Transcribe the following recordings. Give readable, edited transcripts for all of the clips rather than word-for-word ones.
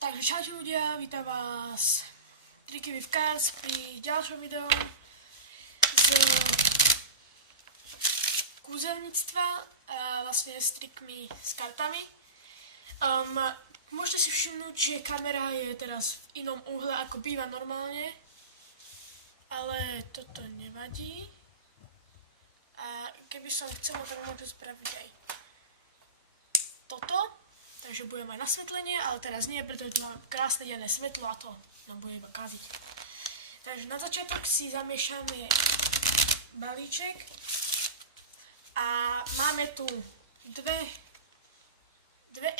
Takže čaute ľudia, vítam vás Tricky with Cards pri ďalšom videu z kúzelníctva a vlastne s trikmi s kartami. Môžete si všimnúť, že kamera je teraz v inom uhle ako býva normálne, ale toto nevadí. A keby som chcela, tak môžem spraviť aj toto. Takže budem mať nasvetlenie, ale teraz nie, pretože tu mám krásne denné svetlo a to nám bude iba kaziť. Takže na začiatok si zamiešame balíček a máme tu dve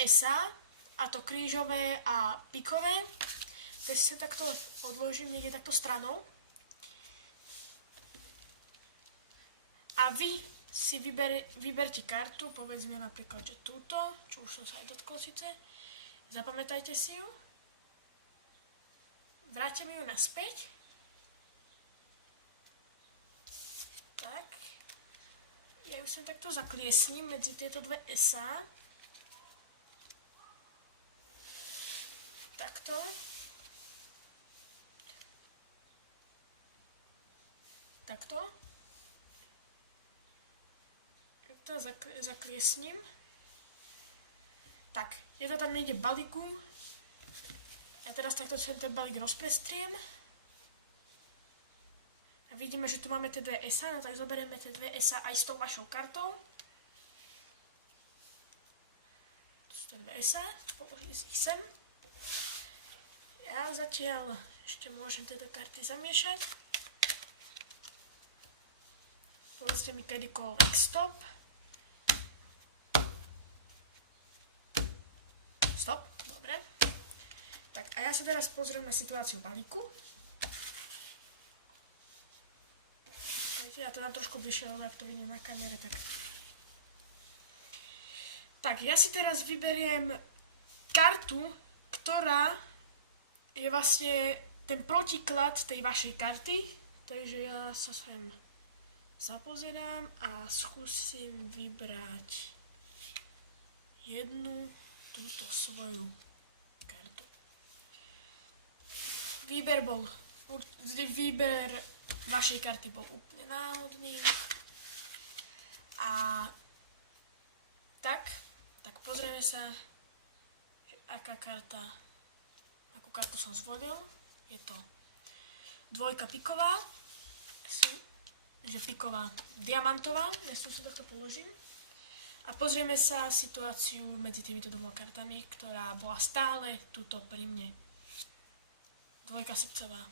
esá, a to krížové a pikové. Teď si takto odložím niekde takto stranou. A vy si vyberte kartu, povedzme napríklad, že túto, čo už som sa aj dotkol síce. Zapamätajte si ju. Vrátime ju naspäť. Tak. Ja ju sem takto zakliesním medzi tieto dve esá. Takto. Takto. To zakliesním. Tak, je to tam niekde v balíku. Ja teraz takto ten balík rozprestriem. A vidíme, že tu máme tie dve esá, no tak zoberieme tie dve esá aj s tou vašou kartou. Tu sú tie dve esá, položím si ich sem. Ja zatiaľ ešte môžem tieto karty zamiešať. Povedzte mi kedykoľvek stop. Stop, dobre. Tak a ja sa teraz pozriem na situáciu v balíku. Ja to dám trošku bližšie, lebo ak to vidím na kamere, tak... Tak, ja si teraz vyberiem kartu, ktorá je vlastne ten protiklad tej vašej karty. Takže ja sa sem zapozerám a skúsim vybrať jednu túto svoju kartu. Výber vašej karty bol úplne náhodný. A tak pozrieme sa, že akú kartu som zvolil. Je to dvojka piková, že piková diamantová, ja som sa takto položím. A pozrieme sa situáciu medzi týmito dvoma kartami, ktorá bola stále tuto pri mne. Dvojka srdcová.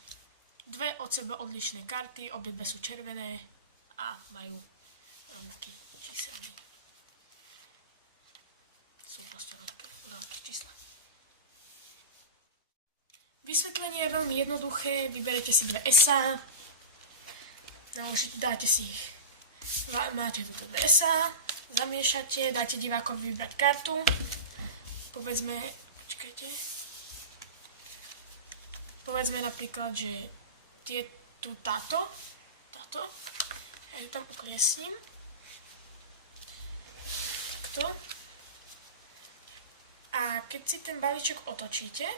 Dve od seba odlišné karty, obidve sú červené a majú rovnaký číselný. Sú proste rovnaké čísla. Vysvetlenie je veľmi jednoduché, vyberete si dve esá, dáte si ich, máte tu dve esá, zamiešate, dáte divákovi vybrať kartu, povedzme napríklad, že táto, ja ju tam ukliesním, takto, a keď si ten balíček otočíte,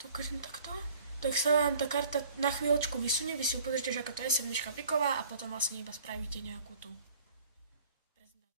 to ukážem takto, tak sa vám tá karta na chvíľočku vysunie, vy si upozrite, že aká to je sedmička piková a potom vlastne iba spravíte nejakú